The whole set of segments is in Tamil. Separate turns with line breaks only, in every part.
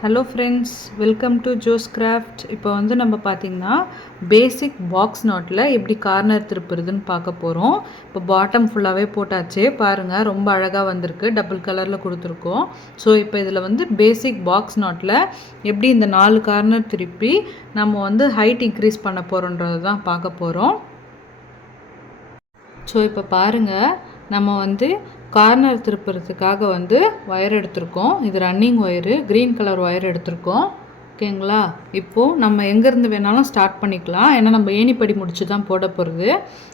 Hello friends welcome to Jo's craft இப்போ வந்து நம்ம பார்த்திங்கன்னா பேசிக் பாக்ஸ் நாட்டில் எப்படி கார்னர் திருப்புறதுன்னு பார்க்க போகிறோம் இப்போ பாட்டம் ஃபுல்லாகவே போட்டாச்சு. பாருங்கள் ரொம்ப அழகாக வந்திருக்கு. டபுள் கலரில் கொடுத்துருக்கோம். ஸோ இப்போ இதில் வந்து பேசிக் பாக்ஸ் நாட்டில் எப்படி இந்த நாலு கார்னர் திருப்பி நம்ம வந்து ஹைட் இன்க்ரீஸ் பண்ண போகிறோன்றது தான் பார்க்க போகிறோம் ஸோ இப்போ பாருங்கள் நம்ம வந்து கார்னர் திருப்புறதுக்காக வந்து ஒயர் எடுத்திருக்கோம். இது running wire green colour wire எடுத்திருக்கோம். ஓகேங்களா இப்போது நம்ம எங்கேருந்து வேணாலும் ஸ்டார்ட் பண்ணிக்கலாம். ஏன்னா நம்ம ஏணிப்படி முடிச்சு தான் போட போகிறது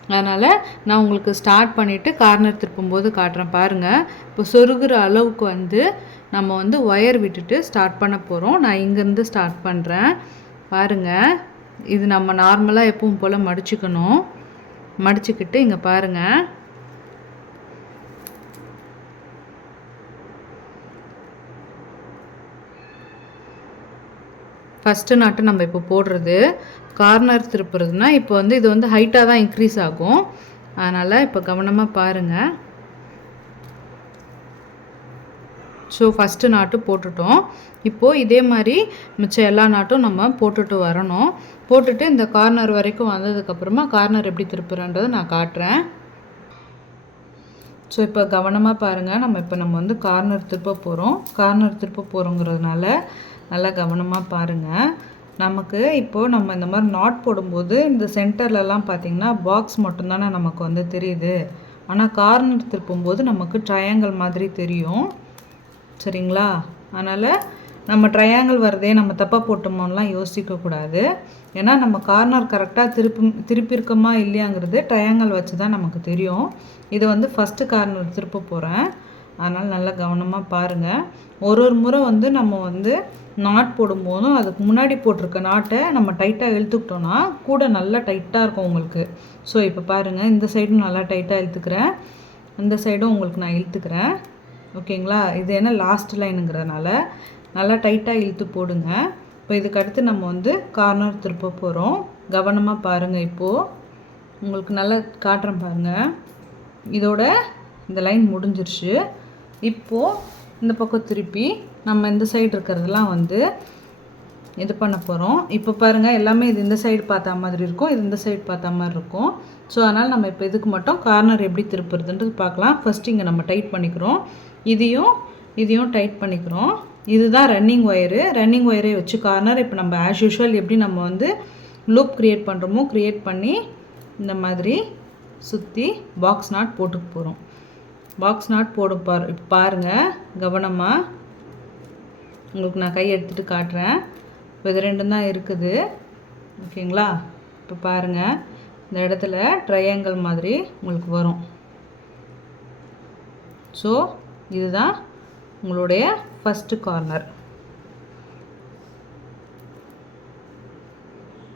அதனால் நான் உங்களுக்கு ஸ்டார்ட் பண்ணிவிட்டு கார்னர் திருப்பும்போது காட்டுறேன் பாருங்கள் இப்போ சொருகிற அளவுக்கு வந்து நம்ம வந்து ஒயர் விட்டுட்டு ஸ்டார்ட் பண்ண போகிறோம் நான் இங்கேருந்து ஸ்டார்ட் பண்ணுறேன் பாருங்கள் இது நம்ம நார்மலாக எப்பவும் போல் மடிச்சுக்கணும். மடிச்சுக்கிட்டு இங்கே பாருங்கள் ஃபஸ்ட்டு நாட்டு நம்ம இப்போ போடுறது கார்னர் திருப்புறதுனா இப்போ வந்து இது வந்து ஹைட்டாக தான் இன்க்ரீஸ் ஆகும். அதனால் இப்போ கவனமாக பாருங்கள் ஸோ ஃபஸ்ட்டு நாட்டு போட்டுட்டோம். இப்போது இதே மாதிரி மிச்சம் எல்லா நாட்டும் நம்ம போட்டுட்டு வரணும். போட்டுட்டு இந்த கார்னர் வரைக்கும் வந்ததுக்கப்புறமா கார்னர் எப்படி திருப்புறன்றதை நான் காட்டுறேன். ஸோ இப்போ கவனமாக பாருங்கள் நம்ம இப்போ நம்ம வந்து கார்னர் திருப்ப போகிறோம் கார்னர் திருப்ப போகிறோங்கிறதுனால நல்லா கவனமாக பாருங்கள் நமக்கு இப்போது நம்ம இந்த மாதிரி நாட் போடும்போது இந்த சென்டர்லலாம் பார்த்திங்கன்னா பாக்ஸ் மட்டும்தானே நமக்கு வந்து தெரியுது. ஆனால் கார்னர் திருப்பும்போது நமக்கு ட்ரையாங்கிள் மாதிரி தெரியும். சரிங்களா? அதனால் நம்ம ட்ரையாங்கிள் வரதே நம்ம தப்பாக போட்டோமோலாம் யோசிக்கக்கூடாது ஏன்னா நம்ம கார்னர் கரெக்டாக திருப்பி திருப்பியிருக்கோமா இல்லையாங்கிறது ட்ரையாங்கிள் வச்சு தான் நமக்கு தெரியும். இது வந்து ஃபஸ்ட்டு கார்னர் திருப்ப போகிறேன் அதனால் நல்லா கவனமாக பாருங்கள் ஒரு ஒரு முறை வந்து நம்ம வந்து நாட் போடும்போதும் அதுக்கு முன்னாடி போட்டிருக்க நாட்டை நம்ம டைட்டாக இழுத்துக்கிட்டோன்னா கூட நல்லா டைட்டாக இருக்கும் உங்களுக்கு. ஸோ இப்போ பாருங்கள் இந்த சைடும் நல்லா டைட்டாக இழுத்துக்கிறேன். இந்த சைடும் உங்களுக்கு நான் இழுத்துக்கிறேன். ஓகேங்களா? இது என்ன லாஸ்ட் லைனுங்கிறதுனால நல்லா டைட்டாக இழுத்து போடுங்க. இப்போ இதுக்கு அடுத்து நம்ம வந்து கார்னர் திருப்ப போகிறோம் கவனமாக பாருங்கள் இப்போது உங்களுக்கு நல்லா காட்டுறேன் பாருங்கள் இதோட இந்த லைன் முடிஞ்சிருச்சு. இப்போது இந்த பக்கம் திருப்பி நம்ம இந்த சைடு இருக்கிறதெல்லாம் வந்து இது பண்ண போகிறோம் இப்போ பாருங்கள் எல்லாமே இது இந்த சைடு பார்த்தா மாதிரி இருக்கும் இது இந்த சைடு பார்த்தா மாதிரி இருக்கும். ஸோ அதனால் நம்ம இப்போ இதுக்கு மட்டும் கார்னர் எப்படி திருப்புறதுன்றது பார்க்கலாம். ஃபஸ்ட்டு இங்கே நம்ம டைட் பண்ணிக்கிறோம். இதையும் இதையும் டைட் பண்ணிக்கிறோம். இதுதான் ரன்னிங் ஒயரு ரன்னிங் ஒயரை வச்சு கார்னர் இப்போ நம்ம ஆஸ் யூஷுவல் எப்படி நம்ம வந்து லூப் க்ரியேட் பண்ணுறோமோ க்ரியேட் பண்ணி இந்த மாதிரி சுற்றி பாக்ஸ் நாட் போட்டுக்க போகிறோம் பாக்ஸ் நாட் போட பார் இப்போ பாருங்கள் கவனமாக உங்களுக்கு நான் கை எடுத்துகிட்டு காட்டுறேன். இப்போ இது ரெண்டும் தான் இருக்குது. ஓகேங்களா? இப்போ பாருங்கள் இந்த இடத்துல ட்ரையாங்கிள் மாதிரி உங்களுக்கு வரும். ஸோ இதுதான் உங்களுடைய ஃபஸ்ட்டு கார்னர்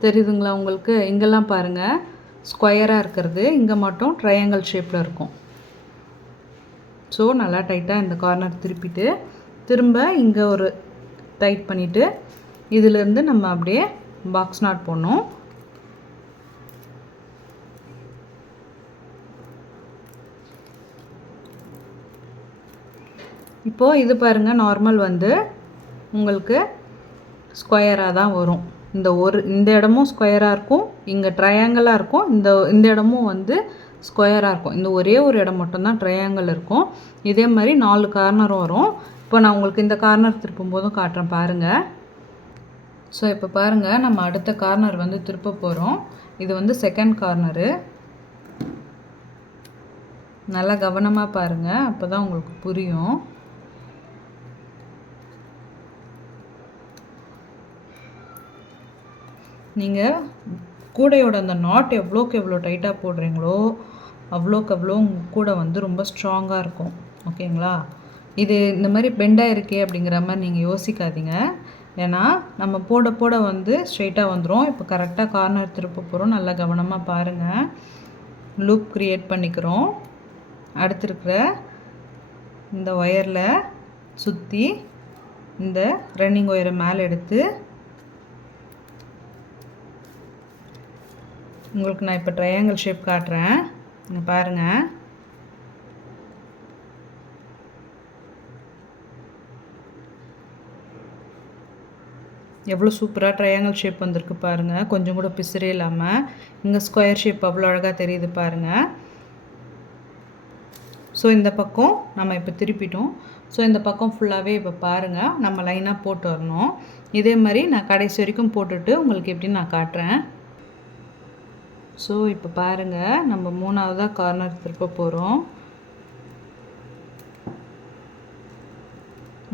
தெரியுதுங்களா உங்களுக்கு? இங்கெல்லாம் பாருங்கள் ஸ்கொயராக இருக்கிறது. இங்கே மட்டும் ட்ரையாங்கிள் ஷேப்பில் இருக்கும். ஸோ நல்லா டைட்டாக இந்த கார்னர் திருப்பிட்டு திரும்ப இங்கே ஒரு டைட் பண்ணிவிட்டு இதிலேருந்து நம்ம அப்படியே பாக்ஸ் நாட் போடணும். இப்போது இது பாருங்கள் நார்மல் வந்து உங்களுக்கு ஸ்கொயராக தான் வரும். இந்த ஒரு இந்த இடமும் ஸ்கொயராக இருக்கும் இங்கே ட்ரையாங்கிளாக இருக்கும் இந்த இந்த இடமும் வந்து ஸ்கொயராக இருக்கும். இந்த ஒரே ஒரு இடம் மட்டும்தான் ட்ரையாங்கிள் இருக்கும். இதே மாதிரி நாலு கார்னரும் வரும். இப்போ நான் உங்களுக்கு இந்த கார்னர் திருப்பும் போதும் காட்டுறேன் பாருங்கள் ஸோ இப்போ பாருங்கள் நம்ம அடுத்த கார்னர் வந்து திருப்ப போகிறோம் இது வந்து செகண்ட் கார்னரு நல்லா கவனமாக பாருங்கள் அப்போ தான் உங்களுக்கு புரியும். நீங்கள் கூடையோட அந்த நாட் எவ்வளோக்கு எவ்வளோ டைட்டாக போடுறீங்களோ அவ்வளோக்கு அவ்வளோ உங்கள் கூட வந்து ரொம்ப ஸ்ட்ராங்காக இருக்கும். ஓகேங்களா? இது இந்த மாதிரி பெண்டாக இருக்கே அப்படிங்கிற மாதிரி நீங்கள் யோசிக்காதீங்க. ஏன்னா நம்ம போட போட வந்து ஸ்ட்ரெயிட்டாக வந்துடும் இப்போ கரெக்டாக கார்னர் திருப்ப போகிறோம் நல்லா கவனமாக பாருங்கள் லூப் க்ரியேட் பண்ணிக்கிறோம். அடுத்து இருக்கிற இந்த ஒயரில் சுற்றி இந்த ரன்னிங் ஒயரை மேலே எடுத்து உங்களுக்கு நான் இப்போ ட்ரையாங்கிள் ஷேப் காட்டுறேன். இங்கே பாருங்கள் எவ்வளோ சூப்பராக ட்ரையாங்கிள் ஷேப் வந்திருக்கு பாருங்கள் கொஞ்சம் கூட பிசுறே இல்லாமல் இங்கே ஸ்கொயர் ஷேப் அவ்வளோ அழகாக தெரியுது பாருங்கள் ஸோ இந்த பக்கம் நம்ம இப்போ திருப்பிட்டோம். ஸோ இந்த பக்கம் ஃபுல்லாகவே இப்போ பாருங்கள் நம்ம லைனாக போட்டு வரணும். இதே மாதிரி நான் கடைசி வரைக்கும் போட்டுட்டு உங்களுக்கு எப்படி நான் காட்டுறேன். ஸோ இப்போ பாருங்கள் நம்ம மூணாவதாக கார்னர் திருப்ப போகிறோம்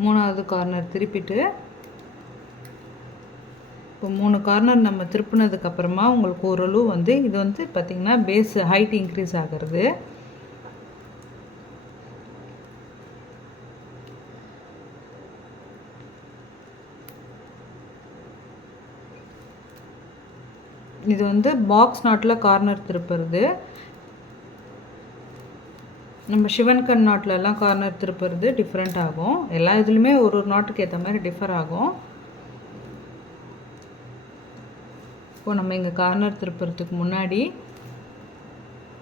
மூணாவது கார்னர் திருப்பிட்டு இப்போ மூணு கார்னர் நம்ம திருப்பினதுக்கப்புறமா உங்களுக்கு ஓரளவு வந்து இது வந்து பார்த்திங்கன்னா பேஸ் ஹைட் இன்க்ரீஸ் ஆகிறது. இது வந்து பாக்ஸ் நாட்டில் கார்னர் திருப்புறது. நம்ம சிவன் கண் நாட்டிலலாம் கார்னர் திருப்புறது டிஃப்ரெண்ட் ஆகும். எல்லா இதுலேயுமே ஒரு ஒரு நாட்டுக்கு ஏற்ற மாதிரி டிஃபர் ஆகும். இப்போ நம்ம இங்கே கார்னர் திருப்புறதுக்கு முன்னாடி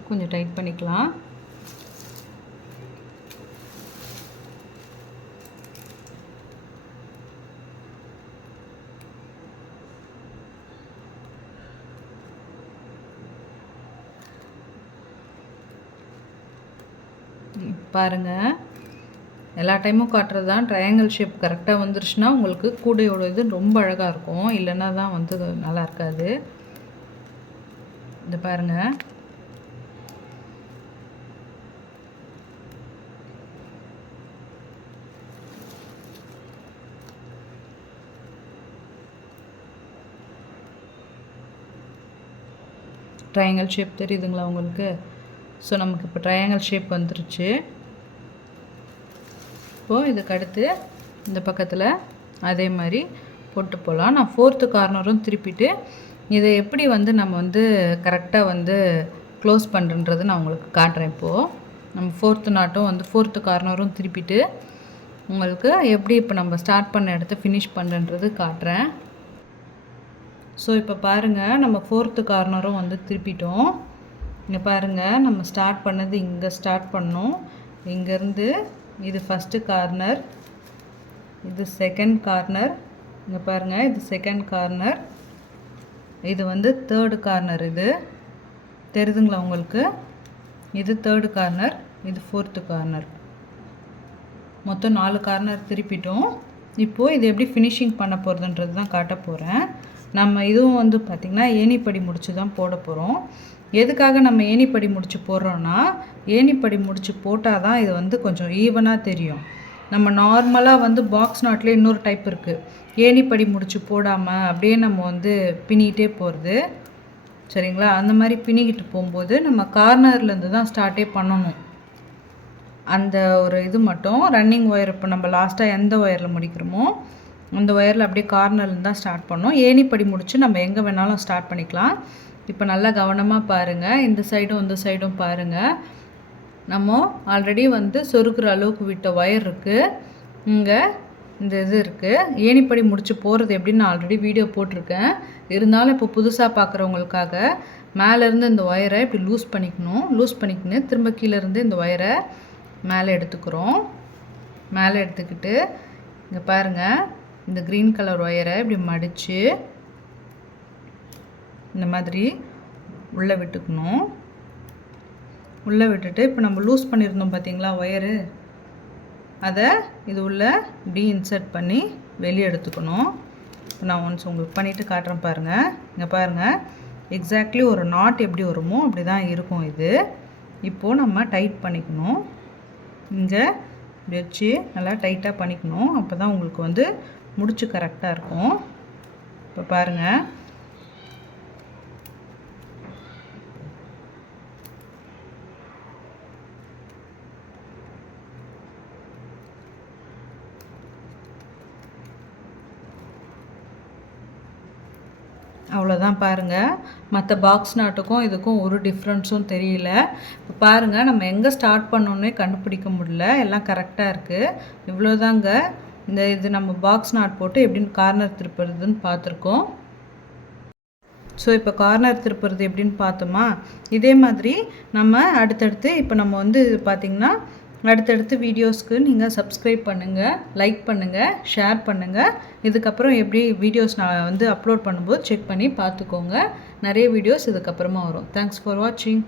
கொஞ்சம் டைட் பண்ணிக்கலாம். பாருங்கள் எல்லா டைமும் காட்டுறது தான் ட்ரையாங்கிள் ஷேப் கரெக்டாக வந்துருச்சுன்னா உங்களுக்கு கூடையோட இது ரொம்ப அழகாக இருக்கும். இல்லைன்னா தான் வந்து நல்லா இருக்காது. இந்த பாருங்கள் ட்ரையாங்கிள் ஷேப் தெரியுதுங்களா உங்களுக்கு? ஸோ நமக்கு இப்போ ட்ரையாங்கிள் ஷேப் வந்துருச்சு. இப்போது இதுக்கு அடுத்து இந்த பக்கத்தில் அதே மாதிரி போட்டு போகலாம் நான் ஃபோர்த்து கார்னரும் திருப்பிட்டு இதை எப்படி வந்து நம்ம வந்து கரெக்டாக வந்து க்ளோஸ் பண்ணுறது நான் உங்களுக்கு காட்டுறேன் இப்போது நம்ம ஃபோர்த்து நாட்டும் வந்து ஃபோர்த்து கார்னரும் திருப்பிட்டு உங்களுக்கு எப்படி இப்போ நம்ம ஸ்டார்ட் பண்ண இடத்த ஃபினிஷ் பண்ணுன்றது காட்டுறேன். ஸோ இப்போ பாருங்கள் நம்ம ஃபோர்த்து கார்னரும் வந்து திருப்பிட்டோம். இங்கே பாருங்கள் நம்ம ஸ்டார்ட் பண்ணது இங்கே ஸ்டார்ட் பண்ணோம். இங்கேருந்து இது ஃபஸ்ட்டு கார்னர் இது செகண்ட் கார்னர் இங்கே பாருங்கள் இது செகண்ட் கார்னர் இது வந்து தேர்டு கார்னர் இது. தெரியுதுங்களா உங்களுக்கு? இது தேர்டு கார்னர் இது ஃபோர்த்து கார்னர் மொத்தம் நாலு கார்னர் திருப்பிட்டோம். இப்போது இது எப்படி ஃபினிஷிங் பண்ண போகிறதுன்றது தான் காட்ட போகிறேன் நம்ம இதுவும் வந்து பார்த்திங்கன்னா ஏணிப்படி முடிச்சு தான் போட போகிறோம் எதுக்காக நம்ம ஏணிப்படி முடிச்சு போடுறோன்னா ஏணிப்படி முடிச்சு போட்டால் தான் இது வந்து கொஞ்சம் ஈவனாக தெரியும். நம்ம நார்மலாக வந்து பாக்ஸ் நாட்டில் இன்னொரு டைப் இருக்குது ஏணிப்படி முடிச்சு போடாமல் அப்படியே நம்ம வந்து பின்னிகிட்டே போகிறது சரிங்களா? அந்த மாதிரி பின்னிக்கிட்டு போகும்போது நம்ம கார்னர்லேருந்து தான் ஸ்டார்ட்டே பண்ணணும். அந்த ஒரு இது மட்டும் ரன்னிங் ஒயர் இப்போ நம்ம லாஸ்ட்டாக எந்த ஒயரில் முடிக்கிறோமோ அந்த ஒயரில் அப்படியே கார்னர்லேருந்து தான் ஸ்டார்ட் பண்ணோம் ஏணிப்படி முடித்து நம்ம எங்கே வேணாலும் ஸ்டார்ட் பண்ணிக்கலாம். இப்போ நல்லா கவனமாக பாருங்கள் இந்த சைடும் இந்த சைடும் பாருங்கள் நம்ம ஆல்ரெடி வந்து சொருக்கிற அளவுக்கு விட்ட ஒயர் இருக்குது இங்கே இந்த இது இருக்குது ஏணிப்படி முடிச்சு போகிறது எப்படின்னு நான் ஆல்ரெடி வீடியோ போட்டிருக்கேன். இருந்தாலும் இப்போ புதுசாக பார்க்குறவங்களுக்காக மேலேருந்து இந்த ஒயரை இப்படி லூஸ் பண்ணிக்கணும். லூஸ் பண்ணிக்கின்னு திரும்ப கீழேருந்து இந்த ஒயரை மேலே எடுத்துக்கிறோம். மேலே எடுத்துக்கிட்டு இங்கே பாருங்கள் இந்த க்ரீன் கலர் ஒயரை இப்படி மடித்து இந்த மாதிரி உள்ளே விட்டுக்கணும். உள்ளே விட்டுட்டு இப்போ நம்ம லூஸ் பண்ணியிருந்தோம் பார்த்தீங்களா ஒயரு? அதை இது உள்ள இப்படி இன்சர்ட் பண்ணி வெளியே எடுத்துக்கணும். இப்போ நான் ஒன்ஸ் உங்களுக்கு பண்ணிவிட்டு காட்டுறேன் பாருங்கள் இங்கே பாருங்கள் எக்ஸாக்ட்லி ஒரு நாட் எப்படி வருமோ அப்படி தான் இருக்கும் இது. இப்போது நம்ம டைட் பண்ணிக்கணும். இங்கே வச்சு நல்லா டைட்டாக பண்ணிக்கணும். அப்போ தான் உங்களுக்கு வந்து முடிச்சு கரெக்டாக இருக்கும். இப்போ பாருங்கள் அவ்வளோதான் பாருங்கள் மற்ற பாக்ஸ் நாட்டுக்கும் இதுக்கும் ஒரு டிஃப்ரென்ஸும் தெரியல. இப்போ பாருங்கள் நம்ம எங்கே ஸ்டார்ட் பண்ணோன்னே கண்டுபிடிக்க முடியல. எல்லாம் கரெக்டாக இருக்குது இவ்வளோதாங்க இந்த இது நம்ம பாக்ஸ் நாட் போட்டு எப்படின்னு கார்னர் திருப்புறதுன்னு பார்த்துருக்கோம். ஸோ இப்போ கார்னர் திருப்புறது எப்படின்னு பார்த்தோமா? இதே மாதிரி நம்ம அடுத்தடுத்து இப்போ நம்ம வந்து பார்த்திங்கன்னா அடுத்தடுத்து வீடியோஸ்க்கு நீங்கள் சப்ஸ்கிரைப் பண்ணுங்கள் லைக் பண்ணுங்கள் ஷேர் பண்ணுங்கள் இதுக்கப்புறம் எப்படி வீடியோஸ் நான் வந்து அப்லோட் பண்ணும்போது செக் பண்ணி பார்த்துக்கோங்க. நிறைய வீடியோஸ் இதுக்கப்புறமா வரும். தேங்க்ஸ் ஃபார் வாட்சிங்